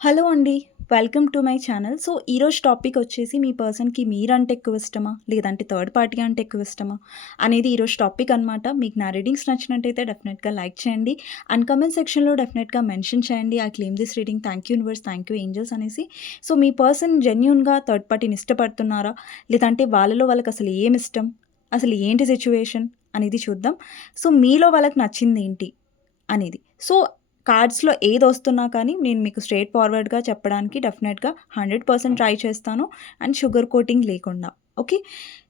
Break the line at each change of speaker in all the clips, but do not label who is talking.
Hello అండి. Welcome to my channel. So, ఈరోజు topic వచ్చేసి మీ పర్సన్‌కి మీరంటే ఎక్కువ ఇష్టమా? లేదంటే థర్డ్ పార్టీ అంటే ఎక్కువ ఇష్టమా? అనేది ఈరోజు టాపిక్ అనమాట. మీకు నా రీడింగ్స్ నచ్చినట్టయితే డెఫినెట్‌గా లైక్ చేయండి. అండ్ కమెంట్ సెక్షన్‌లో డెఫినెట్‌గా మెన్షన్ చేయండి. I claim this reading. Thank you universe, thank you angels అనేసి. సో, మీ పర్సన్ జెన్యున్గా థర్డ్ పార్టీని ఇష్టపడుతున్నారా? లేదంటే వాళ్ళలో వాళ్ళకి అసలు ఏమి ఇష్టం అసలు ఏంటి సిచ్యువేషన్ అనేది చూద్దాం. సో, మీలో వాళ్ళకి నచ్చిందేంటి? అనేది. సో, కార్డ్స్‌లో ఏది వస్తున్నా కానీ నేను మీకు స్ట్రేట్ ఫార్వర్డ్‌గా చెప్పడానికి డెఫినెట్‌గా 100% ట్రై చేస్తాను. అండ్ షుగర్ కోటింగ్ లేకుండా. ఓకే.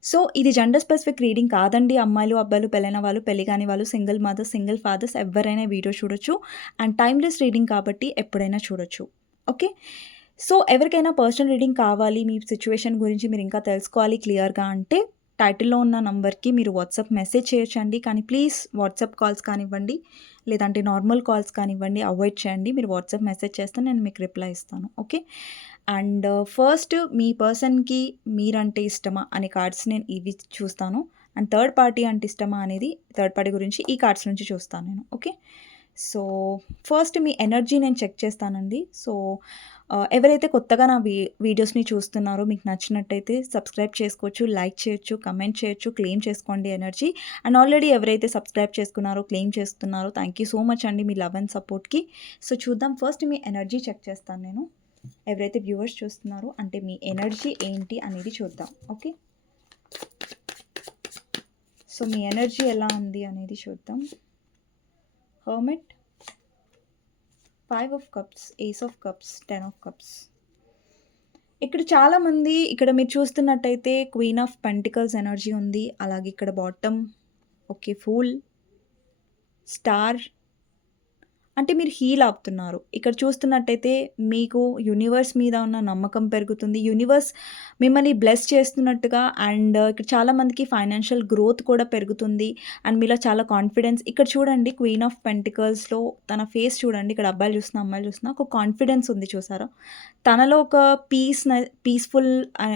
సో, ఇది జెండర్ స్పెసిఫిక్ రీడింగ్ కాదండి. అమ్మాయిలు, అబ్బాయిలు, పెళ్ళైన వాళ్ళు, పెళ్ళి కాని వాళ్ళు, సింగిల్ మదర్స్, సింగిల్ ఫాదర్స్ ఎవరైనా వీడియో చూడొచ్చు. అండ్ టైమ్‌లెస్ రీడింగ్ కాబట్టి ఎప్పుడైనా చూడొచ్చు. ఓకే. సో, ఎవరికైనా పర్సనల్ రీడింగ్ కావాలి, మీ సిచ్యువేషన్ గురించి మీరు ఇంకా తెలుసుకోవాలి క్లియర్‌గా అంటే టైటిల్‌లో ఉన్న నంబర్‌కి మీరు వాట్సాప్ మెసేజ్ చేయొచ్చండి. కానీ ప్లీజ్ వాట్సాప్ కాల్స్ కానివ్వండి, లేదంటే నార్మల్ కాల్స్ కానివ్వండి అవాయిడ్ చేయండి. మీరు వాట్సాప్ మెసేజ్ చేస్తే నేను మీకు రిప్లై ఇస్తాను. ఓకే. అండ్ uh, ఫస్ట్ మీ పర్సన్‌కి మీరంటే ఇష్టమా అనే కార్డ్స్ నేను ఇవి చూస్తాను. అండ్ థర్డ్ పార్టీ అంటే ఇష్టమా అనేది థర్డ్ పార్టీ గురించి ఈ కార్డ్స్ నుంచి చూస్తాను నేను. ఓకే. సో, ఫస్ట్ మీ ఎనర్జీ నేను చెక్ చేస్తానండి. సో, ఎవరైతే కొత్తగా నా వీ వీడియోస్‌ని చూస్తున్నారో మీకు నచ్చినట్టయితే సబ్స్క్రైబ్ చేసుకోవచ్చు, లైక్ చేయొచ్చు, కమెంట్ చేయొచ్చు, క్లెయిమ్ చేసుకోండి ఎనర్జీ. అండ్ ఆల్రెడీ ఎవరైతే సబ్స్క్రైబ్ చేసుకున్నారో, క్లెయిమ్ చేస్తున్నారో థ్యాంక్ యూ సో మచ్ అండి మీ లవ్ అండ్ సపోర్ట్‌కి. సో, చూద్దాం ఫస్ట్ మీ ఎనర్జీ చెక్ చేస్తాను నేను. ఎవరైతే వ్యూవర్స్ చూస్తున్నారో అంటే మీ ఎనర్జీ ఏంటి అనేది చూద్దాం. ఓకే. సో, మీ ఎనర్జీ ఎలా ఉంది అనేది చూద్దాం. Hermit, five of cups, ace of cups, ten of cups. ఇక్కడ చాలామంది ఇక్కడ మీరు చూస్తున్నట్టయితే క్వీన్ ఆఫ్ పెంటికల్స్ ఎనర్జీ ఉంది. అలాగే ఇక్కడ బాటమ్ ఓకే. ఫూల్, స్టార్ అంటే మీరు హీల్ అవుతున్నారు. ఇక్కడ చూస్తున్నట్టయితే మీకు యూనివర్స్ మీద ఉన్న నమ్మకం పెరుగుతుంది. యూనివర్స్ మిమ్మల్ని బ్లెస్ చేస్తున్నట్టుగా అండ్ ఇక్కడ చాలామందికి ఫైనాన్షియల్ గ్రోత్ కూడా పెరుగుతుంది. అండ్ మీలో చాలా కాన్ఫిడెన్స్ ఇక్కడ చూడండి క్వీన్ ఆఫ్ పెంటికల్స్‌లో తన ఫేస్ చూడండి. ఇక్కడ అబ్బాయిలు చూస్తున్నా, అమ్మాయిలు చూస్తున్నా ఒక కాన్ఫిడెన్స్ ఉంది చూసారా? తనలో ఒక పీస్ పీస్‌ఫుల్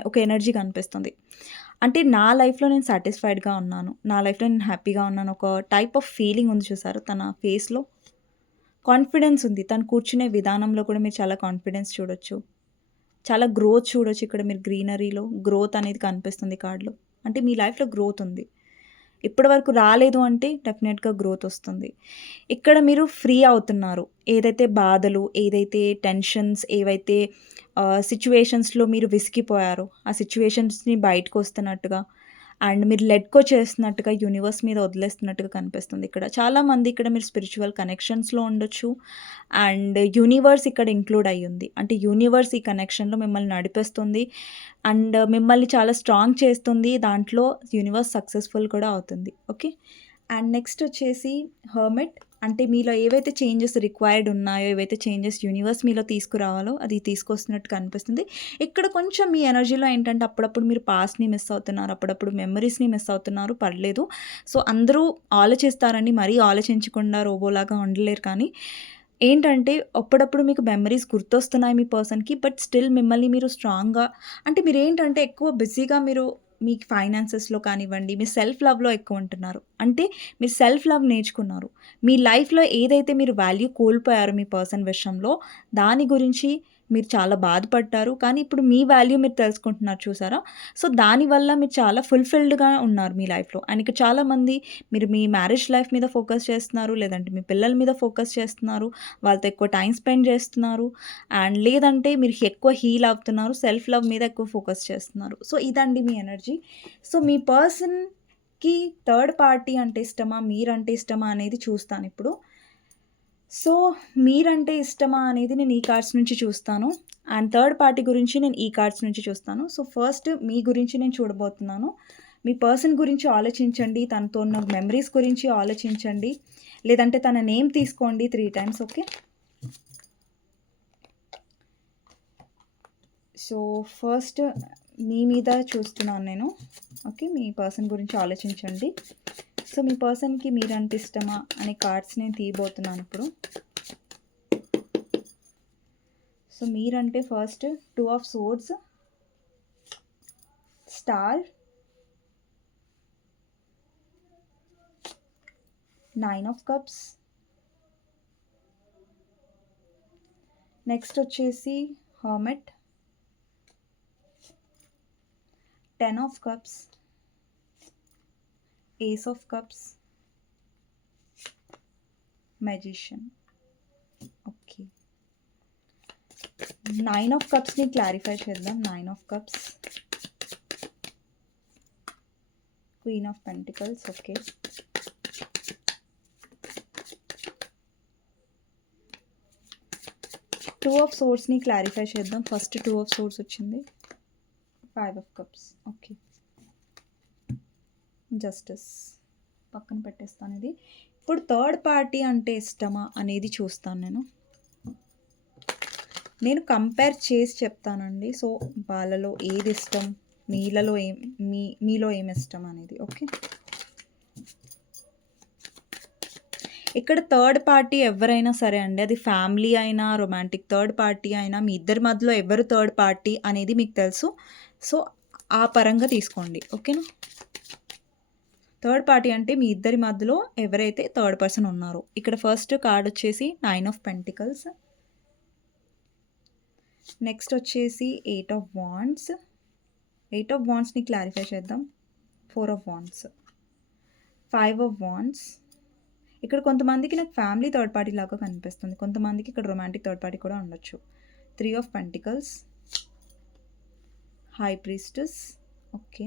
ఒక ఎనర్జీ కనిపిస్తుంది. అంటే నా లైఫ్‌లో నేను సాటిస్ఫైడ్‌గా ఉన్నాను. నా లైఫ్‌లో నేను హ్యాపీగా ఉన్నాను. ఒక టైప్ ఆఫ్ ఫీలింగ్ ఉంది చూసారు తన ఫేస్‌లో? కాన్ఫిడెన్స్ ఉంది. తను కూర్చునే విధానంలో కూడా మీరు చాలా కాన్ఫిడెన్స్ చూడొచ్చు. చాలా గ్రోత్ చూడొచ్చు ఇక్కడ మీరు గ్రీనరీలో గ్రోత్ అనేది కనిపిస్తుంది కార్డ్‌లో. అంటే మీ లైఫ్‌లో గ్రోత్ ఉంది. ఇప్పటి వరకు రాలేదు అంటే డెఫినెట్‌గా గ్రోత్ వస్తుంది. ఇక్కడ మీరు ఫ్రీ అవుతున్నారు. ఏదైతే బాధలు, ఏదైతే టెన్షన్స్, ఏవైతే సిచ్యువేషన్స్లో మీరు విసిగిపోయారో ఆ సిచువేషన్స్ని బయటకు వస్తున్నట్టుగా అండ్ మీరు లెట్కో చేస్తున్నట్టుగా యూనివర్స్ మీద వదిలేస్తున్నట్టుగా కనిపిస్తుంది ఇక్కడ. చాలామంది ఇక్కడ మీరు స్పిరిచువల్ కనెక్షన్స్‌లో ఉండొచ్చు. అండ్ యూనివర్స్ ఇక్కడ ఇంక్లూడ్ అయ్యింది అంటే యూనివర్స్ ఈ కనెక్షన్‌లో మిమ్మల్ని నడిపిస్తుంది. అండ్ మిమ్మల్ని చాలా స్ట్రాంగ్ చేస్తుంది. దాంట్లో యూనివర్స్ సక్సెస్‌ఫుల్ కూడా అవుతుంది. ఓకే. అండ్ నెక్స్ట్ వచ్చేసి హర్మిట్ అంటే మీలో ఏవైతే చేంజెస్ రిక్వైర్డ్ ఉన్నాయో, ఏవైతే చేంజెస్ యూనివర్స్ మీలో తీసుకురావాలో అది తీసుకొస్తున్నట్టు కనిపిస్తుంది. ఇక్కడ కొంచెం మీ ఎనర్జీలో ఏంటంటే అప్పుడప్పుడు మీరు పాస్ట్‌ని మిస్ అవుతున్నారు. అప్పుడప్పుడు మెమరీస్‌ని మిస్ అవుతున్నారు. పర్లేదు. సో, అందరూ ఆలోచిస్తారండి. మరీ ఆలోచించకుండా రోబోలాగా ఉండలేరు కానీ ఏంటంటే అప్పుడప్పుడు మీకు మెమరీస్ గుర్తొస్తున్నాయి మీ పర్సన్‌కి. బట్ స్టిల్ మిమ్మల్ని మీరు స్ట్రాంగ్‌గా అంటే మీరు ఏంటంటే ఎక్కువ బిజీగా మీరు మీ ఫైనాన్సెస్‌లో కానివ్వండి, మీ సెల్ఫ్ లవ్‌లో ఎక్కువ ఉంటున్నారు. అంటే మీరు సెల్ఫ్ లవ్ నేర్చుకున్నారు. మీ లైఫ్‌లో ఏదైతే మీరు వాల్యూ కోల్పోయారో మీ పర్సన్ విషయంలో దాని గురించి మీరు చాలా బాధపడ్డారు. కానీ ఇప్పుడు మీ వాల్యూ మీరు తెలుసుకుంటున్నారు చూసారా? సో, దానివల్ల మీరు చాలా ఫుల్‌ఫిల్డ్‌గా ఉన్నారు మీ లైఫ్‌లో. అండ్ ఇక చాలామంది మీరు మీ మ్యారేజ్ లైఫ్ మీద ఫోకస్ చేస్తున్నారు. లేదంటే మీ పిల్లల మీద ఫోకస్ చేస్తున్నారు. వాళ్ళతో ఎక్కువ టైం స్పెండ్ చేస్తున్నారు. అండ్ లేదంటే మీరు ఎక్కువ హీల్ అవుతున్నారు. సెల్ఫ్ లవ్ మీద ఎక్కువ ఫోకస్ చేస్తున్నారు. సో, ఇదండి మీ ఎనర్జీ. సో, మీ పర్సన్‌కి థర్డ్ పార్టీ అంటే ఇష్టమా? మీరంటే ఇష్టమా? అనేది చూస్తాను ఇప్పుడు సో, మీరంటే ఇష్టమా అనేది నేను ఈ కార్డ్స్ నుంచి చూస్తాను. అండ్ థర్డ్ పార్టీ గురించి నేను ఈ కార్డ్స్ నుంచి చూస్తాను. సో, ఫస్ట్ మీ గురించి నేను చూడబోతున్నాను. మీ పర్సన్ గురించి ఆలోచించండి. తనతో ఉన్న మెమరీస్ గురించి ఆలోచించండి. లేదంటే తన నేమ్ తీసుకోండి three times okay. So, first మీ మీద చూస్తున్నాను నేను. ఓకే. మీ పర్సన్ గురించి ఆలోచించండి. సో, మీ పర్సన్‌కి మీరంటే ఇష్టమా అనే కార్డ్స్ నేను తీయబోతున్నాను ఇప్పుడు. సో, మీరంటే first two of swords star nine of cups next వచ్చేసి hermit ten of cups ace of cups magician okay nine of కప్స్ని clarify చేద్దాం. Nine of cups queen of pentacles okay two of సోర్స్ని clarify చేద్దాం. First two of swords వచ్చింది. Five of cups okay justice పక్కన పెట్టేస్తాను ఇది. ఇప్పుడు third party అంటే ఇష్టమా అనేది చూస్తాను నేను. నేను కంపేర్ చేసి చెప్తానండి. సో వాళ్ళలో ఏది ఇష్టం? మీలలో ఏం మీ మీలో ఏమి ఇష్టం అనేది ఓకే? ఇక్కడ థర్డ్ పార్టీ ఎవరైనా సరే అండి అది ఫ్యామిలీ అయినా రొమాంటిక్ థర్డ్ పార్టీ అయినా మీ ఇద్దరి మధ్యలో ఎవరు థర్డ్ పార్టీ అనేది మీకు తెలుసు. సో ఆ పరంగా తీసుకోండి ఓకేనా? థర్డ్ పార్టీ అంటే మీ ఇద్దరి మధ్యలో ఎవరైతే థర్డ్ పర్సన్ ఉన్నారో. ఇక్కడ ఫస్ట్ కార్డ్ వచ్చేసి నైన్ ఆఫ్ పెంటికల్స్. నెక్స్ట్ వచ్చేసి eight of wands eight of వాండ్స్ని clarify చేద్దాం. Four of wands five of wands ఇక్కడ కొంతమందికి నాకు ఫ్యామిలీ థర్డ్ పార్టీ లాగా కనిపిస్తుంది. కొంతమందికి ఇక్కడ రొమాంటిక్ థర్డ్ పార్టీ కూడా ఉండొచ్చు. Three of pentacles. High priestess. Okay.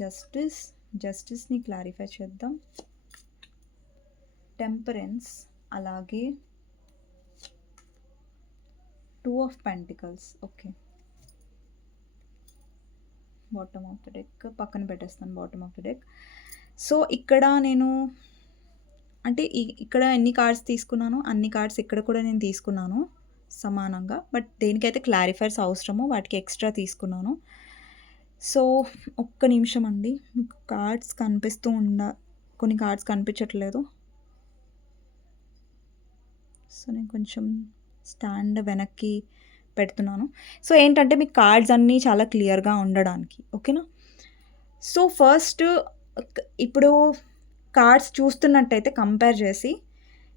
Justice జస్టిస్ని clarify చేద్దాం. టెంపరెన్స్ అలాగే two of pentacles okay. Bottom of the deck పక్కన పెట్టేస్తాను bottom of the deck. So ఇక్కడ నేను అంటే ఇక్కడ ఎన్ని కార్డ్స్ తీసుకున్నాను అన్ని కార్డ్స్ ఇక్కడ కూడా నేను తీసుకున్నాను సమానంగా. బట్ దేనికైతే క్లారిఫైర్స్ అవసరమో వాటికి ఎక్స్ట్రా తీసుకున్నాను. సో ఒక్క నిమిషం అండి. మీకు కార్డ్స్ కనిపిస్తూ ఉండ కొన్ని కార్డ్స్ కనిపించట్లేదు. సో నేను కొంచెం స్టాండ్ వెనక్కి పెడుతున్నాను. సో ఏంటంటే మీకు కార్డ్స్ అన్నీ చాలా క్లియర్గా ఉండడానికి ఓకేనా? సో ఫస్ట్ ఇప్పుడు కార్డ్స్ చూస్తున్నట్టయితే కంపేర్ చేసి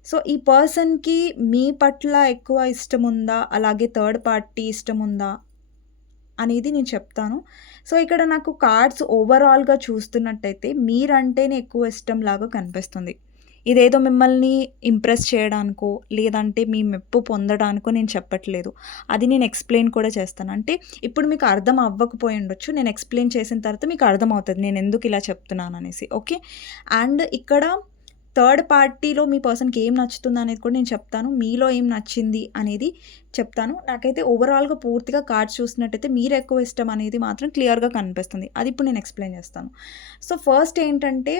సో ఈ పర్సన్కి మీ పట్ల ఎక్కువ ఇష్టం ఉందా అలాగే థర్డ్ పార్టీ ఇష్టం ఉందా అనేది నేను చెప్తాను. సో ఇక్కడ నాకు కార్డ్స్ ఓవరాల్గా చూస్తున్నట్టయితే మీరంటేనే ఎక్కువ ఇష్టం లాగా కనిపిస్తుంది. ఇదేదో మిమ్మల్ని ఇంప్రెస్ చేయడానికో లేదంటే మీ మెప్పు పొందడానికో నేను చెప్పట్లేదు. అది నేను ఎక్స్ప్లెయిన్ కూడా చేస్తాను. అంటే ఇప్పుడు మీకు అర్థం అవ్వకపోయి ఉండొచ్చు. నేను ఎక్స్ప్లెయిన్ చేసిన తర్వాత మీకు అర్థమవుతుంది. నేను ఎందుకు ఇలా చెప్తున్నాను అనేసి. ఓకే? అండ్ ఇక్కడ థర్డ్ పార్టీలో మీ పర్సన్కి ఏం నచ్చుతుంది అనేది కూడా నేను చెప్తాను. మీలో ఏం నచ్చింది అనేది చెప్తాను. నాకైతే ఓవరాల్గా పూర్తిగా కార్డ్స్ చూసినట్టయితే మీరు ఎక్కువ ఇష్టం అనేది మాత్రం క్లియర్గా కనిపిస్తుంది. అది ఇప్పుడు నేను ఎక్స్ప్లెయిన్ చేస్తాను. సో ఫస్ట్ ఏంటంటే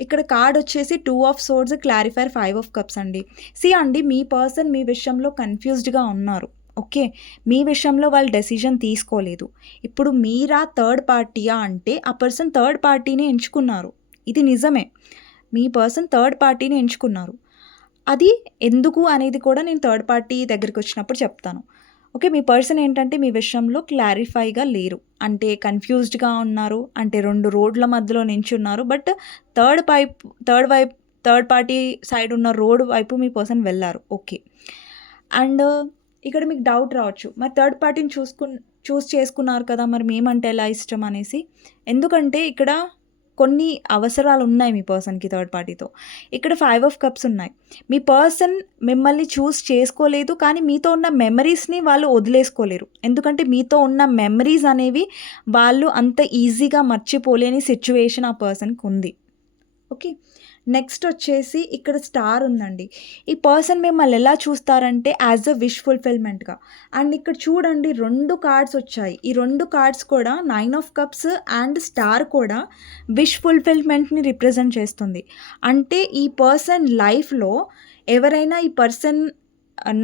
ఇక్కడ కార్డ్ వచ్చేసి two of swords clarifier five of cups అండి. సి అండి మీ పర్సన్ మీ విషయంలో కన్ఫ్యూజ్డ్గా ఉన్నారు. ఓకే? మీ విషయంలో వాళ్ళు డెసిజన్ తీసుకోలేదు. ఇప్పుడు మీరా థర్డ్ పార్టీయా అంటే ఆ పర్సన్ థర్డ్ పార్టీని ఎంచుకున్నారు. ఇది నిజమే. మీ పర్సన్ థర్డ్ పార్టీని ఎంచుకున్నారు. అది ఎందుకు అనేది కూడా నేను థర్డ్ పార్టీ దగ్గరికి వచ్చినప్పుడు చెప్తాను. ఓకే మీ పర్సన్ ఏంటంటే మీ విషయంలో క్లారిఫైగా లేరు. అంటే కన్ఫ్యూజ్డ్గా ఉన్నారు. అంటే రెండు రోడ్ల మధ్యలో నించున్నారు. బట్ థర్డ్ పైప్ థర్డ్ వైపు థర్డ్ పార్టీ సైడ్ ఉన్న రోడ్ వైపు మీ పర్సన్ వెళ్ళారు. ఓకే. అండ్ ఇక్కడ మీకు డౌట్ రావచ్చు. మరి థర్డ్ పార్టీని చూసుకు చూస్ చేసుకున్నారు కదా మరి మేమంటే ఎలా ఇష్టం అనేసి. ఎందుకంటే ఇక్కడ కొన్ని అవసరాలు ఉన్నాయి మీ పర్సన్కి థర్డ్ పార్టీతో. ఇక్కడ ఫైవ్ ఆఫ్ కప్స్ ఉన్నాయి. మీ పర్సన్ మిమ్మల్ని చూస్ చేసుకోలేదు కానీ మీతో ఉన్న మెమరీస్ని వాళ్ళు వదిలేసుకోలేరు. ఎందుకంటే మీతో ఉన్న మెమరీస్ అనేవి వాళ్ళు అంత ఈజీగా మర్చిపోలేని సిచ్యువేషన్ ఆ పర్సన్కి ఉంది. ఓకే? నెక్స్ట్ వచ్చేసి ఇక్కడ స్టార్ ఉందండి. ఈ పర్సన్ మిమ్మల్ని ఎలా చూస్తారంటే యాజ్ అ విష్ ఫుల్ఫిల్మెంట్గా. అండ్ ఇక్కడ చూడండి రెండు కార్డ్స్ వచ్చాయి. ఈ రెండు కార్డ్స్ కూడా nine of cups and star కూడా విష్ ఫుల్ఫిల్మెంట్ని రిప్రజెంట్ చేస్తుంది. అంటే ఈ పర్సన్ లైఫ్లో ఎవరైనా ఈ పర్సన్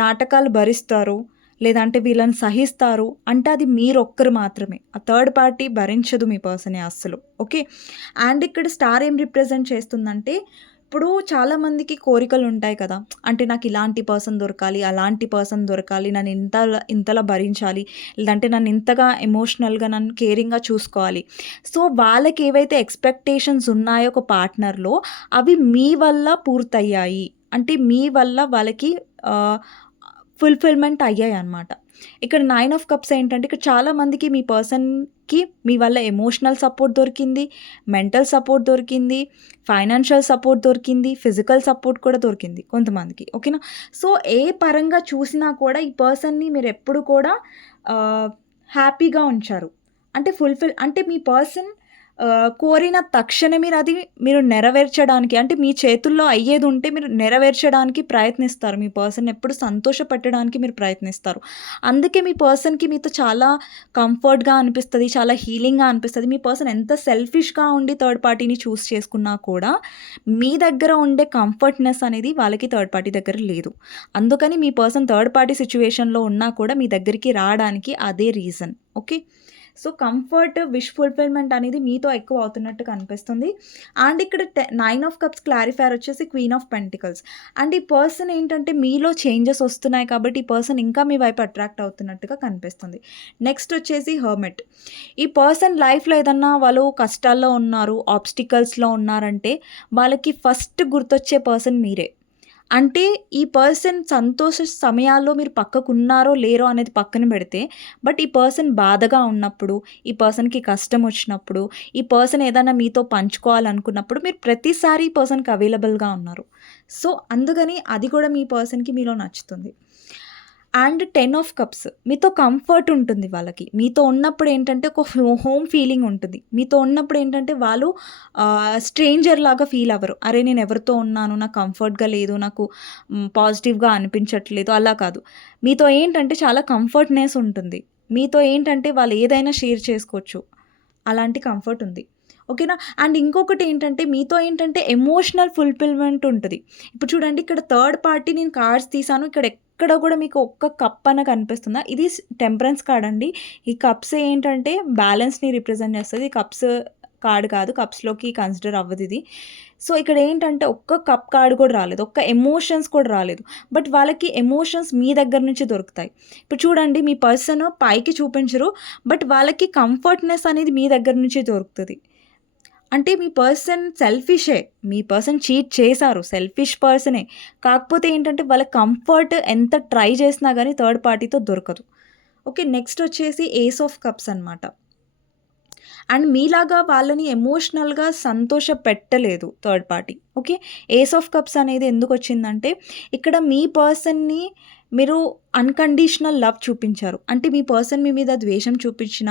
నాటకాలు భరిస్తారు లేదంటే వీళ్ళని సహిస్తారు అంటే అది మీరొక్కరు మాత్రమే. ఆ థర్డ్ పార్టీ భరించదు మీ పర్సనే అస్సలు. ఓకే? అండ్ ఇక్కడ స్టార్ ఏం రిప్రజెంట్ చేస్తుందంటే ఇప్పుడు చాలామందికి కోరికలు ఉంటాయి కదా. అంటే నాకు ఇలాంటి పర్సన్ దొరకాలి అలాంటి పర్సన్ దొరకాలి నన్ను ఇంత ఇంతలా భరించాలి లేదంటే నన్ను ఇంతగా ఎమోషనల్గా నన్ను కేరింగ్గా చూసుకోవాలి. సో వాళ్ళకి ఏవైతే ఎక్స్పెక్టేషన్స్ ఉన్నాయో ఒక పార్ట్నర్లో అవి మీ వల్ల పూర్తయ్యాయి. అంటే మీ వల్ల వాళ్ళకి ఫుల్ఫిల్మెంట్ ఫుల్‌ఫిల్‌మెంట్ అయ్యాయన్నమాట. ఇక్కడ నైన్ ఆఫ్ కప్స్ ఏంటంటే ఇక్కడ చాలామందికి మీ పర్సన్‌కి మీ వల్ల ఎమోషనల్ సపోర్ట్ దొరికింది. మెంటల్ సపోర్ట్ దొరికింది. ఫైనాన్షియల్ సపోర్ట్ దొరికింది. ఫిజికల్ సపోర్ట్ కూడా దొరికింది కొంతమందికి. ఓకేనా? సో, ఏ పరంగా చూసినా కూడా ఈ పర్సన్‌ని మీరు ఎప్పుడు కూడా హ్యాపీగా ఉంచారు. అంటే ఫుల్‌ఫిల్ అంటే మీ పర్సన్ కోరిన తక్షణమే అది మీరు నెరవేర్చడానికి అంటే మీ చేతుల్లో అయ్యేది ఉంటే మీరు నెరవేర్చడానికి ప్రయత్నిస్తారు. మీ పర్సన్ ఎప్పుడు సంతోషపెట్టడానికి మీరు ప్రయత్నిస్తారు. అందుకే మీ పర్సన్‌కి మీతో చాలా కంఫర్ట్‌గా అనిపిస్తుంది చాలా హీలింగ్‌గా అనిపిస్తుంది మీ పర్సన్ ఎంత సెల్ఫిష్‌గా ఉండి థర్డ్ పార్టీని చూస్ చేసుకున్నా కూడా మీ దగ్గర ఉండే కంఫర్ట్‌నెస్ అనేది వాళ్ళకి థర్డ్ పార్టీ దగ్గర లేదు. అందుకని మీ పర్సన్ థర్డ్ పార్టీ సిచ్యువేషన్లో ఉన్నా కూడా మీ దగ్గరికి రావడానికి అదే reason. Okay. So, comfort, wish fulfilment అనేది మీతో ఎక్కువ అవుతున్నట్టు కనిపిస్తుంది. అండ్ ఇక్కడ నైన్ ఆఫ్ కప్స్ క్లారిఫైర్ వచ్చేసి క్వీన్ ఆఫ్ పెంటికల్స్. అండ్ ఈ పర్సన్ ఏంటంటే మీలో చేంజెస్ వస్తున్నాయి కాబట్టి ఈ పర్సన్ ఇంకా మీ వైపు అట్రాక్ట్ అవుతున్నట్టుగా కనిపిస్తుంది. నెక్స్ట్ వచ్చేసి హెర్మిట్. ఈ పర్సన్ లైఫ్‌లో ఏదన్నా వాళ్ళు కష్టాల్లో ఉన్నారు, ఆబ్స్టికల్స్‌లో ఉన్నారంటే వాళ్ళకి ఫస్ట్ గుర్తొచ్చే పర్సన్ మీరే. అంటే ఈ పర్సన్ సంతోష సమయాల్లో మీరు పక్కకున్నారో లేరో అనేది పక్కన పెడితే, బట్ ఈ పర్సన్ బాధగా ఉన్నప్పుడు, ఈ పర్సన్‌కి కష్టం వచ్చినప్పుడు, ఈ పర్సన్ ఏదైనా మీతో పంచుకోవాలనుకున్నప్పుడు మీరు ప్రతిసారి ఈ పర్సన్‌కి అవైలబుల్‌గా ఉన్నారు. సో, అందుకని అది కూడా మీ పర్సన్‌కి మీలో నచ్చుతుంది. అండ్ టెన్ ఆఫ్ కప్స్ మీతో కంఫర్ట్ ఉంటుంది వాళ్ళకి. మీతో ఉన్నప్పుడు ఏంటంటే ఒక హో హోమ్ ఫీలింగ్ ఉంటుంది. మీతో ఉన్నప్పుడు ఏంటంటే వాళ్ళు స్ట్రేంజర్ లాగా ఫీల్ అవ్వరు. అరే! నేను ఎవరితో ఉన్నాను, నాకు కంఫర్ట్‌గా లేదు, నాకు పాజిటివ్‌గా అనిపించట్లేదు అలా కాదు. మీతో ఏంటంటే చాలా కంఫర్ట్‌నెస్ ఉంటుంది. మీతో ఏంటంటే వాళ్ళు ఏదైనా షేర్ చేసుకోవచ్చు. అలాంటి కంఫర్ట్ ఉంది. ఓకేనా? అండ్ ఇంకొకటి ఏంటంటే మీతో ఏంటంటే ఎమోషనల్ ఫుల్‌ఫిల్‌మెంట్ ఉంటుంది ఇప్పుడు చూడండి ఇక్కడ థర్డ్ పార్టీ నేను కార్డ్స్ తీసాను. ఇక్కడ ఎక్కడ కూడా మీకు ఒక్క కప్ అన్న కనిపిస్తుందా? ఇది టెంపరెన్స్ కార్డ్ అండి. ఈ కప్స్ ఏంటంటే బ్యాలెన్స్‌ని రిప్రజెంట్ చేస్తుంది కప్స్ కార్డ్ కాదు. కప్స్‌లోకి కన్సిడర్ అవ్వదిది. సో, ఇక్కడ ఏంటంటే ఒక్క కప్ కార్డ్ కూడా రాలేదు. ఒక్క ఎమోషన్స్ కూడా రాలేదు. బట్ వాళ్ళకి ఎమోషన్స్ మీ దగ్గర నుంచి దొరుకుతాయి. ఇప్పుడు చూడండి మీ పర్సన్ పైకి చూపించరు. బట్ వాళ్ళకి కంఫర్ట్‌నెస్ అనేది మీ దగ్గర నుంచి దొరుకుతుంది అంటే మీ పర్సన్ సెల్ఫిషే. మీ పర్సన్ చీట్ చేశారు. సెల్ఫిష్ పర్సనే. కాకపోతే ఏంటంటే వాళ్ళ కంఫర్ట్ ఎంత ట్రై చేసినా కానీ థర్డ్ పార్టీతో దొరకదు. ఓకే. నెక్స్ట్ వచ్చేసి ఏస్ ఆఫ్ కప్స్ అనమాట. అండ్ మీలాగా వాళ్ళని ఎమోషనల్‌గా సంతోష పెట్టలేదు third party. Okay. Ace of cups అనేది ఎందుకు వచ్చిందంటే ఇక్కడ మీ పర్సన్‌ని మీరు అన్‌కండిషనల్ లవ్ చూపించారు. అంటే మీ పర్సన్ మీ మీద ద్వేషం చూపించిన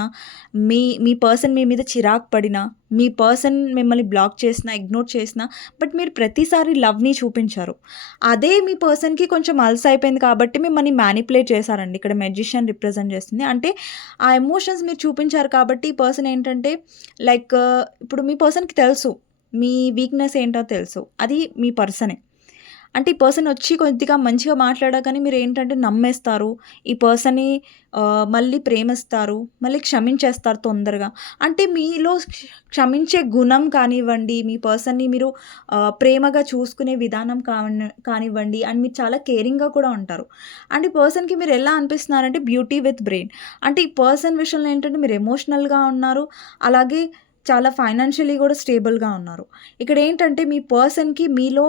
మీ మీ పర్సన్ మీ మీద చిరాకు పడినా, మీ పర్సన్ మిమ్మల్ని బ్లాక్ చేసినా, ఇగ్నోర్ చేసినా బట్ మీరు ప్రతిసారి లవ్‌ని చూపించారు. అదే మీ పర్సన్‌కి కొంచెం అలస అయిపోయింది కాబట్టి మిమ్మల్ని మ్యానిపులేట్ చేశారండి. ఇక్కడ మెజిషియన్ రిప్రజెంట్ చేస్తుంది. అంటే ఆ ఎమోషన్స్ మీరు చూపించారు కాబట్టి ఈ పర్సన్ ఏంటంటే లైక్ ఇప్పుడు మీ పర్సన్‌కి తెలుసు. మీ వీక్‌నెస్ ఏంటో తెలుసు. అది మీ పర్సనే. అంటే ఈ పర్సన్ వచ్చి కొద్దిగా మంచిగా మాట్లాడగానే మీరేంటంటే నమ్మేస్తారు. ఈ పర్సన్‌ని మళ్ళీ ప్రేమిస్తారు. మళ్ళీ క్షమించేస్తారు తొందరగా. అంటే మీలో క్షమించే గుణం కానివ్వండి, మీ పర్సన్‌ని మీరు ప్రేమగా చూసుకునే విధానం కానివ్వండి అండ్ మీరు చాలా కేరింగ్‌గా కూడా ఉంటారు. అండ్ ఈ పర్సన్‌కి మీరు ఎలా అనిపిస్తున్నారంటే బ్యూటీ విత్ బ్రెయిన్. అంటే ఈ పర్సన్ విషయంలో ఏంటంటే మీరు ఎమోషనల్‌గా ఉన్నారు. అలాగే చాలా ఫైనాన్షియల్లీ కూడా స్టేబుల్‌గా ఉన్నారు. ఇక్కడ ఏంటంటే మీ పర్సన్‌కి మీలో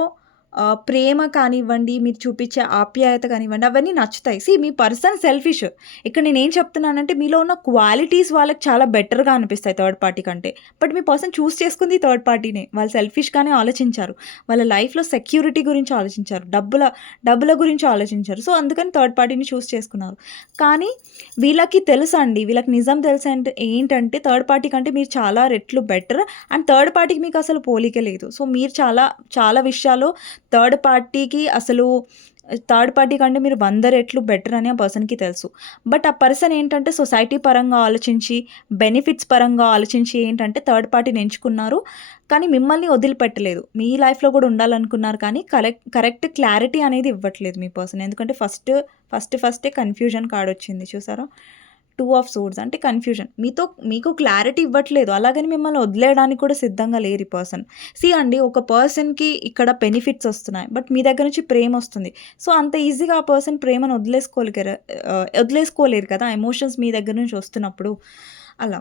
ప్రేమ కానివ్వండి, మీరు చూపించే ఆప్యాయత కానివ్వండి అవన్నీ నచ్చుతాయి. సీ మీ పర్సన్ సెల్ఫిష్. ఇక్కడ నేనేం చెప్తున్నానంటే మీలో ఉన్న క్వాలిటీస్ వాళ్ళకి చాలా బెటర్‌గా అనిపిస్తాయి థర్డ్ పార్టీ కంటే. బట్ మీ పర్సన్ చూస్ చేసుకుంది థర్డ్ పార్టీనే. వాళ్ళు సెల్ఫిష్‌గానే ఆలోచించారు. వాళ్ళ లైఫ్‌లో సెక్యూరిటీ గురించి ఆలోచించారు. డబ్బుల డబ్బుల గురించి ఆలోచించారు. సో, అందుకని థర్డ్ పార్టీని చూస్ చేసుకున్నారు. కానీ వీళ్ళకి తెలుసండి. వీళ్ళకి నిజం తెలుసంటే ఏంటంటే థర్డ్ పార్టీ కంటే మీరు చాలా రెట్లు బెటర్ అండ్ థర్డ్ పార్టీకి మీకు అసలు పోలికే లేదు. సో, మీరు చాలా చాలా విషయాల్లో థర్డ్ పార్టీకి అసలు థర్డ్ పార్టీ కంటే మీరు వంద రెట్లు బెటర్ అని ఆ పర్సన్‌కి తెలుసు. బట్ ఆ పర్సన్ ఏంటంటే సొసైటీ పరంగా ఆలోచించి, బెనిఫిట్స్ పరంగా ఆలోచించి ఏంటంటే థర్డ్ పార్టీని ఎంచుకున్నారు. కానీ మిమ్మల్ని వదిలిపెట్టలేదు. మీ లైఫ్‌లో కూడా ఉండాలనుకున్నారు కానీ కరెక్ట్ కరెక్ట్ క్లారిటీ అనేది ఇవ్వట్లేదు మీ పర్సన్. ఎందుకంటే ఫస్ట్ ఫస్ట్ ఫస్టే కన్‌ఫ్యూజన్ కార్డ్ వచ్చింది చూసారా? టూ ఆఫ్ సోర్స్ అంటే కన్‌ఫ్యూజన్. మీతో మీకు క్లారిటీ ఇవ్వట్లేదు. అలాగని మిమ్మల్ని వదిలేయడానికి కూడా సిద్ధంగా లేరు ఈ పర్సన్. సీ అండి ఒక పర్సన్‌కి ఇక్కడ బెనిఫిట్స్ వస్తున్నాయి. బట్ మీ దగ్గర నుంచి ప్రేమ వస్తుంది. సో, అంత ఈజీగా ఆ పర్సన్ ప్రేమను వదిలేసుకోలేరు వదిలేసుకోలేరు కదా! ఎమోషన్స్ మీ దగ్గర నుంచి వస్తున్నప్పుడు. అలా.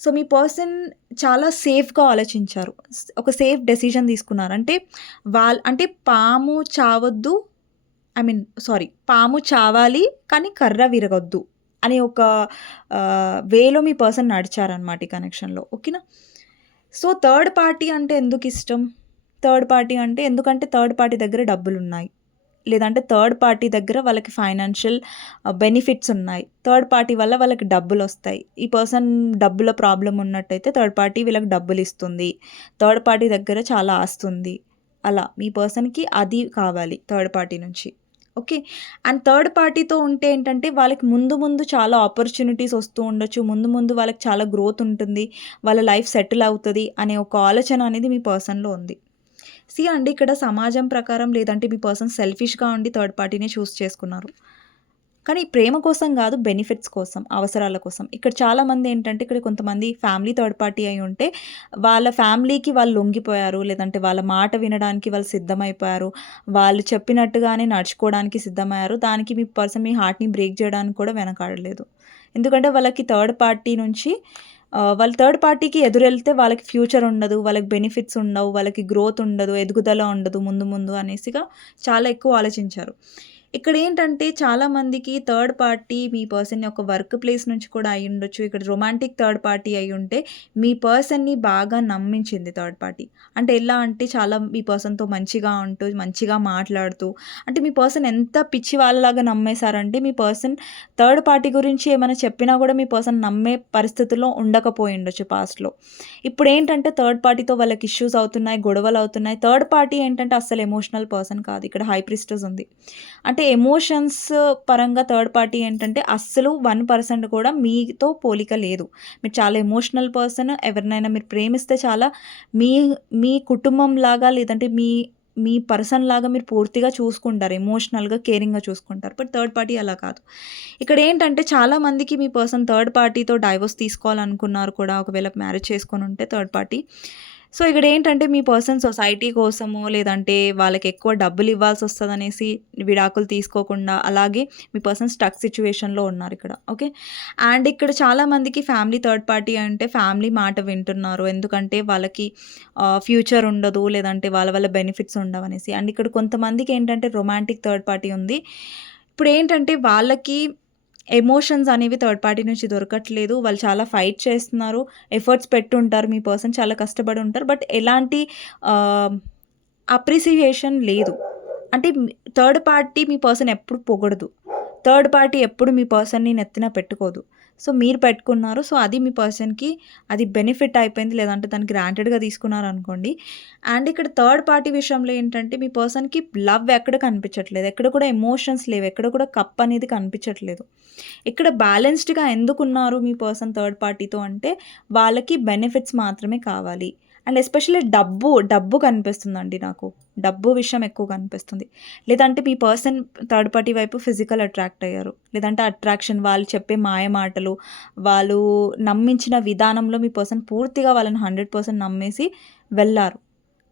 సో, మీ పర్సన్ చాలా సేఫ్‌గా ఆలోచించారు. ఒక సేఫ్ డెసిషన్ తీసుకున్నారు. అంటే వాళ్ అంటే పాము చావద్దు ఐ మీన్ సారీ పాము చావాలి కానీ కర్ర విరగొద్దు అనే ఒక వేలో మీ పర్సన్ నడిచారనమాట ఈ కనెక్షన్‌లో. ఓకేనా? సో, థర్డ్ పార్టీ అంటే ఎందుకు ఇష్టం థర్డ్ పార్టీ అంటే ఎందుకంటే థర్డ్ పార్టీ దగ్గర డబ్బులు ఉన్నాయి లేదంటే థర్డ్ పార్టీ దగ్గర వాళ్ళకి ఫైనాన్షియల్ బెనిఫిట్స్ ఉన్నాయి. థర్డ్ పార్టీ వల్ల వాళ్ళకి డబ్బులు వస్తాయి ఈ పర్సన్ డబ్బుల ప్రాబ్లం ఉన్నట్టయితే థర్డ్ పార్టీ వీళ్ళకి డబ్బులు ఇస్తుంది థర్డ్ పార్టీ దగ్గర చాలా ఆస్తుంది. అలా మీ పర్సన్‌కి అది కావాలి థర్డ్ పార్టీ నుంచి. ఓకే. అండ్ థర్డ్ పార్టీతో ఉంటే ఏంటంటే వాళ్ళకి ముందు ముందు చాలా ఆపర్చునిటీస్ వస్తూ ఉండొచ్చు. ముందు ముందు వాళ్ళకి చాలా గ్రోత్ ఉంటుంది. వాళ్ళ లైఫ్ సెటిల్ అవుతుంది అనే ఒక ఆలోచన అనేది మీ పర్సన్‌లో ఉంది. సీ అండి ఇక్కడ సమాజం ప్రకారం లేదంటే మీ పర్సన్ సెల్ఫిష్‌గా ఉండి థర్డ్ పార్టీనే చూస్ చేసుకున్నారు. కానీ ప్రేమ కోసం కాదు బెనిఫిట్స్ కోసం, అవసరాల కోసం. ఇక్కడ చాలామంది ఏంటంటే ఇక్కడ కొంతమంది ఫ్యామిలీ థర్డ్ పార్టీ అయి ఉంటే వాళ్ళ ఫ్యామిలీకి వాళ్ళు లొంగిపోయారు. లేదంటే వాళ్ళ మాట వినడానికి వాళ్ళు సిద్ధమైపోయారు. వాళ్ళు చెప్పినట్టుగానే నడుచుకోవడానికి సిద్ధమయ్యారు. దానికి మీ పర్సన్ మీ హార్ట్‌ని బ్రేక్ చేయడానికి కూడా వెనకాడలేదు. ఎందుకంటే వాళ్ళకి థర్డ్ పార్టీ నుంచి వాళ్ళు థర్డ్ పార్టీకి ఎదురెళ్తే వాళ్ళకి ఫ్యూచర్ ఉండదు. వాళ్ళకి బెనిఫిట్స్ ఉండవు. వాళ్ళకి గ్రోత్ ఉండదు. ఎదుగుదల ఉండదు ముందు ముందు అనేసిగా చాలా ఎక్కువ ఆలోచించారు. ఇక్కడ ఏంటంటే చాలామందికి థర్డ్ పార్టీ మీ పర్సన్ యొక్క వర్క్ ప్లేస్ నుంచి కూడా అయ్యుండొచ్చు. ఇక్కడ రొమాంటిక్ థర్డ్ పార్టీ అయి ఉంటే మీ పర్సన్‌ని బాగా నమ్మించింది థర్డ్ పార్టీ. అంటే ఎలా అంటే చాలా మీ పర్సన్‌తో మంచిగా ఉంటూ, మంచిగా మాట్లాడుతూ అంటే మీ పర్సన్ ఎంత పిచ్చి వాళ్ళలాగా నమ్మేశారంటే మీ పర్సన్ థర్డ్ పార్టీ గురించి ఏమైనా చెప్పినా కూడా మీ పర్సన్ నమ్మే పరిస్థితిలో ఉండకపోయుండొచ్చు పాస్ట్‌లో. ఇప్పుడు ఏంటంటే థర్డ్ పార్టీతో వాళ్ళకి ఇష్యూస్ అవుతున్నాయి. గొడవలు అవుతున్నాయి థర్డ్ పార్టీ ఏంటంటే అస్సలు ఎమోషనల్ పర్సన్ కాదు. ఇక్కడ హైప్రిస్టస్ ఉంది. అంటే ఎమోషన్స్ పరంగా థర్డ్ పార్టీ ఏంటంటే అస్సలు వన్ పర్సెంట్ కూడా మీతో పోలిక లేదు. మీరు చాలా ఎమోషనల్ పర్సన్. ఎవరినైనా మీరు ప్రేమిస్తే చాలా మీ మీ కుటుంబం లాగా లేదంటే మీ మీ పర్సన్ లాగా మీరు పూర్తిగా చూసుకుంటారు. ఎమోషనల్‌గా, కేరింగ్‌గా చూసుకుంటారు. బట్ థర్డ్ పార్టీ అలా కాదు. ఇక్కడ ఏంటంటే చాలామందికి మీ పర్సన్ థర్డ్ పార్టీతో డైవోర్స్ తీసుకోవాలనుకున్నారు కూడా ఒకవేళ మ్యారేజ్ చేసుకొని ఉంటే థర్డ్ పార్టీ. సో, ఇక్కడ ఏంటంటే మీ పర్సన్ సొసైటీ కోసమో లేదంటే వాళ్ళకి ఎక్కువ డబ్బులు ఇవ్వాల్సి వస్తుంది అనేసి విడాకులు తీసుకోకుండా అలాగే మీ పర్సన్ స్టక్ ఉన్నారు ఇక్కడ ఓకే. అండ్ ఇక్కడ చాలామందికి ఫ్యామిలీ థర్డ్ పార్టీ అంటే ఫ్యామిలీ మాట వింటున్నారు. ఎందుకంటే వాళ్ళకి ఫ్యూచర్ ఉండదు. లేదంటే వాళ్ళ వల్ల బెనిఫిట్స్ ఉండవనేసి. అండ్ ఇక్కడ కొంతమందికి ఏంటంటే రొమాంటిక్ థర్డ్ పార్టీ ఉంది. ఇప్పుడు ఏంటంటే వాళ్ళకి ఎమోషన్స్ అనేవి థర్డ్ పార్టీ నుంచి దొరకట్లేదు. వాళ్ళు చాలా ఫైట్ చేస్తున్నారు. ఎఫర్ట్స్ పెట్టుంటారు. మీ పర్సన్ చాలా కష్టపడి ఉంటారు. బట్ ఎలాంటి అప్రిసియేషన్ లేదు. అంటే థర్డ్ పార్టీ మీ పర్సన్ ఎప్పుడు పొగడదు. థర్డ్ పార్టీ ఎప్పుడు మీ పర్సన్‌ని నెత్తిన పెట్టుకోదు. సో, మీరు పెట్టుకున్నారు. సో, అది మీ పర్సన్‌కి అది బెనిఫిట్ అయిపోయింది. లేదంటే దాన్ని గ్రాంటెడ్‌గా తీసుకున్నారు అనుకోండి అండ్ ఇక్కడ థర్డ్ పార్టీ విషయంలో ఏంటంటే మీ పర్సన్‌కి లవ్ ఎక్కడ కనిపించట్లేదు. ఎక్కడ కూడా ఎమోషన్స్ లేవు. ఎక్కడ కూడా కప్ అనేది కనిపించట్లేదు. ఇక్కడ బ్యాలెన్స్డ్‌గా ఎందుకున్నారు మీ పర్సన్ థర్డ్ పార్టీతో అంటే వాళ్ళకి బెనిఫిట్స్ మాత్రమే కావాలి. అండ్ ఎస్పెషల్లీ డబ్బు, డబ్బు కనిపిస్తుందండి నాకు. డబ్బు విషయం ఎక్కువ కనిపిస్తుంది. లేదంటే మీ పర్సన్ థర్డ్ పార్టీ వైపు ఫిజికల్ అట్రాక్ట్ అయ్యారు. లేదంటే అట్రాక్షన్ వాళ్ళు చెప్పే మాయ మాటలు, వాళ్ళు నమ్మించిన విధానంలో మీ పర్సన్ పూర్తిగా వాళ్ళని 100% నమ్మేసి వెళ్ళారు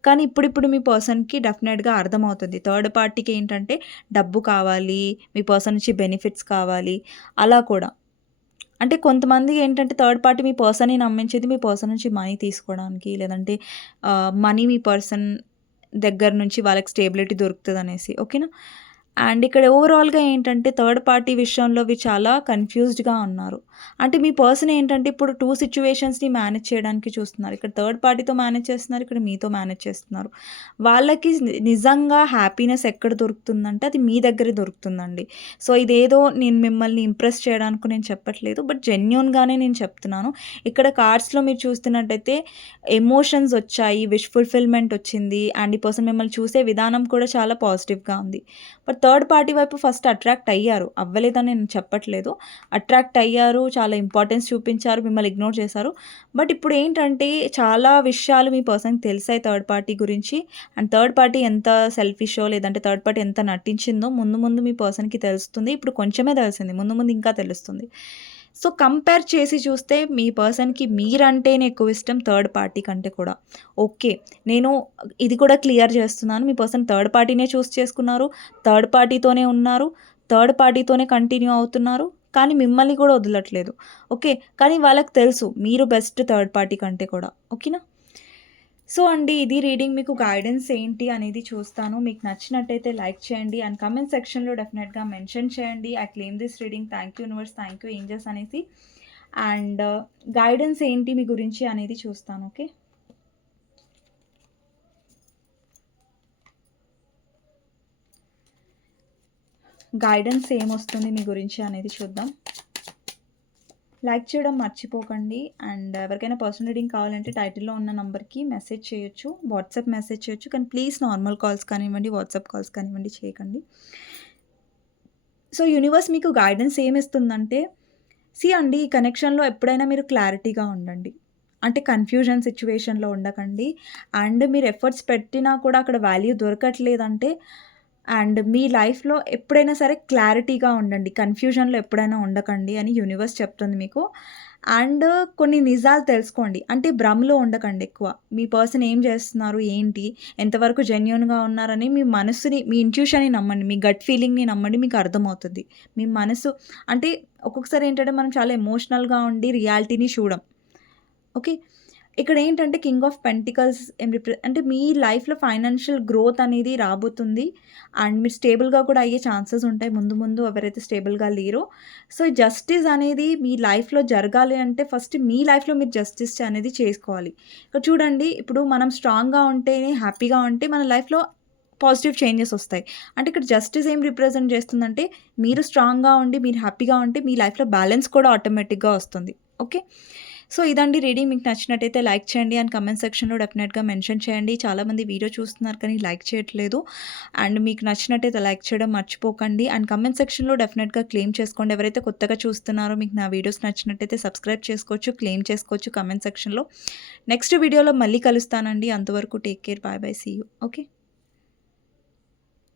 కానీ ఇప్పుడిప్పుడు మీ పర్సన్‌కి డెఫినెట్‌గా అర్థమవుతుంది. థర్డ్ పార్టీకి ఏంటంటే డబ్బు కావాలి. మీ పర్సన్ నుంచి బెనిఫిట్స్ కావాలి. అలా కూడా. అంటే కొంతమంది ఏంటంటే థర్డ్ పార్టీ మీ పర్సన్‌ని నమ్మించేది మీ పర్సన్ నుంచి మనీ తీసుకోవడానికి లేదంటే మనీ మీ పర్సన్ దగ్గర నుంచి వాళ్ళకి స్టేబిలిటీ దొరుకుతదనేసి. ఓకేనా? అండ్ ఇక్కడ ఓవరాల్‌గా ఏంటంటే థర్డ్ పార్టీ విషయంలో అవి చాలా కన్‌ఫ్యూజ్డ్‌గా ఉన్నారు. అంటే మీ పర్సన్ ఏంటంటే ఇప్పుడు టూ సిచ్యువేషన్స్ని మేనేజ్ చేయడానికి చూస్తున్నారు. ఇక్కడ థర్డ్ పార్టీతో మేనేజ్ చేస్తున్నారు. ఇక్కడ మీతో మేనేజ్ చేస్తున్నారు. వాళ్ళకి నిజంగా హ్యాపీనెస్ ఎక్కడ దొరుకుతుందంటే అది మీ దగ్గరే దొరుకుతుందండి. సో, ఇదేదో నేను మిమ్మల్ని ఇంప్రెస్ చేయడానికి నేను చెప్పట్లేదు. బట్ జెన్యున్గానే నేను చెప్తున్నాను. ఇక్కడ కార్డ్స్‌లో మీరు చూస్తున్నట్టయితే ఎమోషన్స్ వచ్చాయి. విష్ ఫుల్‌ఫిల్‌మెంట్ వచ్చింది. అండ్ ఈ పర్సన్ మిమ్మల్ని చూసే విధానం కూడా చాలా పాజిటివ్‌గా ఉంది. బట్ థర్డ్ పార్టీ వైపు ఫస్ట్ అట్రాక్ట్ అయ్యారు. అవ్వలేదని నేను చెప్పట్లేదు. అట్రాక్ట్ అయ్యారు. చాలా ఇంపార్టెన్స్ చూపించారు. మిమ్మల్ని ఇగ్నోర్ చేశారు. బట్ ఇప్పుడు ఏంటంటే చాలా విషయాలు మీ పర్సన్‌కి తెలిసాయి థర్డ్ పార్టీ గురించి. అండ్ థర్డ్ పార్టీ ఎంత సెల్ఫిషో లేదంటే థర్డ్ పార్టీ ఎంత నటించిందో ముందు ముందు మీ పర్సన్‌కి తెలుస్తుంది. ఇప్పుడు కొంచెమే తెలిసింది. ముందు ముందు ఇంకా తెలుస్తుంది. సో, కంపేర్ చేసి చూస్తే మీ పర్సన్‌కి మీరంటేనే ఎక్కువ ఇష్టం థర్డ్ పార్టీ కంటే కూడా. ఓకే. నేను ఇది కూడా క్లియర్ చేస్తున్నాను. మీ పర్సన్ థర్డ్ పార్టీనే చూస్ చేసుకున్నారు. థర్డ్ పార్టీతోనే ఉన్నారు. థర్డ్ పార్టీతోనే కంటిన్యూ అవుతున్నారు. కానీ మిమ్మల్ని కూడా వదలట్లేదు. ఓకే. కానీ వాళ్ళకి తెలుసు మీరు బెస్ట్ థర్డ్ పార్టీ కంటే కూడా. ఓకేనా? సో అండి ఇది రీడింగ్ మీకు గైడెన్స్ ఏంటి అనేది చూస్తాను. మీకు నచ్చినట్టయితే లైక్ చేయండి. అండ్ కమెంట్ సెక్షన్‌లో డెఫినెట్గా మెన్షన్ చేయండి. I claim this reading. Thank you universe, thank you angels అనేసి. అండ్ గైడెన్స్ uh, ఏంటి మీ గురించి అనేది చూస్తాను. ఓకే. గైడెన్స్ ఏమొస్తుంది మీ గురించి అనేది చూద్దాం. లైక్ చేయడం మర్చిపోకండి. అండ్ ఎవరికైనా పర్సనల్ రీడింగ్ కావాలంటే టైటిల్‌లో ఉన్న నంబర్‌కి మెసేజ్ చేయొచ్చు. వాట్సాప్ మెసేజ్ చేయొచ్చు. కానీ ప్లీజ్ నార్మల్ కాల్స్ కానివ్వండి, వాట్సాప్ కాల్స్ కానివ్వండి చేయకండి. సో యూనివర్స్ మీకు గైడెన్స్ ఏమి ఇస్తుందంటే సి అండి ఈ కనెక్షన్‌లో ఎప్పుడైనా మీరు క్లారిటీగా ఉండండి. అంటే కన్‌ఫ్యూజన్ సిచ్యువేషన్లో ఉండకండి. అండ్ మీరు ఎఫర్ట్స్ పెట్టినా కూడా అక్కడ వాల్యూ దొరకట్లేదంటే అండ్ మీ లైఫ్‌లో ఎప్పుడైనా సరే క్లారిటీగా ఉండండి. కన్‌ఫ్యూజన్‌లో ఎప్పుడైనా ఉండకండి అని యూనివర్స్ చెప్తుంది మీకు. అండ్ కొన్ని నిజాలు తెలుసుకోండి. అంటే భ్రమలో ఉండకండి ఎక్కువ. మీ పర్సన్ ఏం చేస్తున్నారు? ఏంటి? ఎంతవరకు జెన్యున్గా ఉన్నారని మీ మనసుని, మీ ఇంట్యూషన్‌ని నమ్మండి. మీ గట్ ఫీలింగ్‌ని నమ్మండి. మీకు అర్థమవుతుంది మీ మనసు అంటే ఒక్కొక్కసారి ఏంటంటే మనం చాలా ఎమోషనల్‌గా ఉండి రియాలిటీని చూడం. ఓకే. ఇక్కడ ఏంటంటే కింగ్ ఆఫ్ పెంటికల్స్ ఏం అంటే మీ లైఫ్‌లో ఫైనాన్షియల్ గ్రోత్ అనేది రాబోతుంది. అండ్ మీరు స్టేబుల్‌గా కూడా అయ్యే ఛాన్సెస్ ఉంటాయి. ముందు ముందు ఎవరైతే స్టేబుల్‌గా లేరో. సో జస్టిస్ అనేది మీ లైఫ్‌లో జరగాలి అంటే ఫస్ట్ మీ లైఫ్‌లో మీరు జస్టిస్ అనేది చేసుకోవాలి. ఇక్కడ చూడండి ఇప్పుడు మనం స్ట్రాంగ్‌గా ఉంటేనే హ్యాపీగా ఉంటే మన లైఫ్‌లో పాజిటివ్ చేంజెస్ వస్తాయి. అంటే ఇక్కడ జస్టిస్ ఏం రిప్రజెంట్ చేస్తుందంటే మీరు స్ట్రాంగ్‌గా ఉండి, మీరు హ్యాపీగా ఉంటే మీ లైఫ్‌లో బ్యాలెన్స్ కూడా ఆటోమేటిక్‌గా వస్తుంది. ఓకే. సో ఇదండి రీడింగ్. మీకు నచ్చినట్టయితే లైక్ చేయండి. అండ్ కమెంట్ సెక్షన్‌లో డెఫినెట్గా మెన్షన్ చేయండి. చాలామంది వీడియో చూస్తున్నారు కానీ లైక్ చేయట్లేదు. అండ్ మీకు నచ్చినట్టయితే లైక్ చేయడం మర్చిపోకండి. అండ్ కమెంట్ సెక్షన్‌లో డెఫినెట్గా క్లెయిమ్ చేసుకోండి. ఎవరైతే కొత్తగా చూస్తున్నారో మీకు నా వీడియోస్ నచ్చినట్టయితే సబ్స్క్రైబ్ చేసుకోవచ్చు. క్లెయిమ్ చేసుకోవచ్చు కామెంట్ సెక్షన్‌లో. నెక్స్ట్ వీడియోలో మళ్ళీ కలుస్తానండి. అంతవరకు take care. Bye bye. See you. Okay.